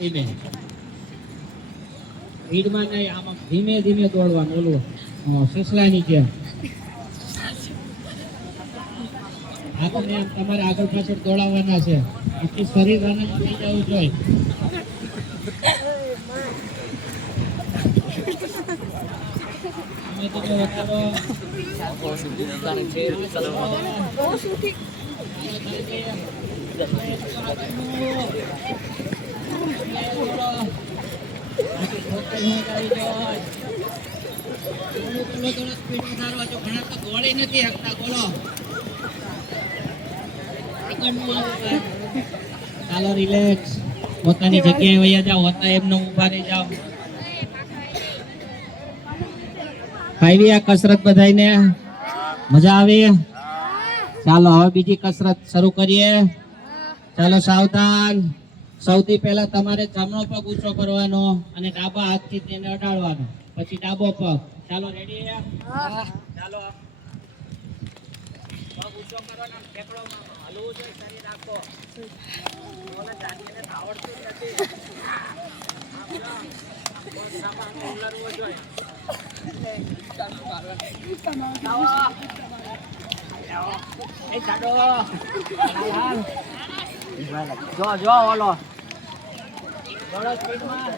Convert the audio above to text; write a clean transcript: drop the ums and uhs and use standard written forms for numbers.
ધીમે ભીડમાં નહીં, આમાં ધીમે ધીમે દોડવાનું. ઓલું સસલાની જેમ હાથને તમારે આગળ પાછળ દોડાવવાના છે. આખી શરીર આનંદ થઈ જવું જોઈએ. ચાલો રિલેક્સ, પોતાની જગ્યાએ વયા જાઓ, હોતા એમને ઉભા રહી જાઓ. ફાઈવી આ કસરત બધાને મજા આવી? ચાલો હવે બીજી કસરત શરૂ કરીએ. ચાલો સાવધાન. સૌથી પહેલા તમારે જમણો પગ ઊંચો કરવાનો અને ડાબા હાથથી તેને અડાડવાનો, પછી ડાબો પગ. ચાલો રેડી? ચાલો પગ ઊંચો કરવાનો, ઠેકડો હલવું જોઈએ, શરીર રાખો. ઓલે જાનીને આવડતું નથી, ઉલરવું જોઈએ. જો ઓલો સ્પીડમાં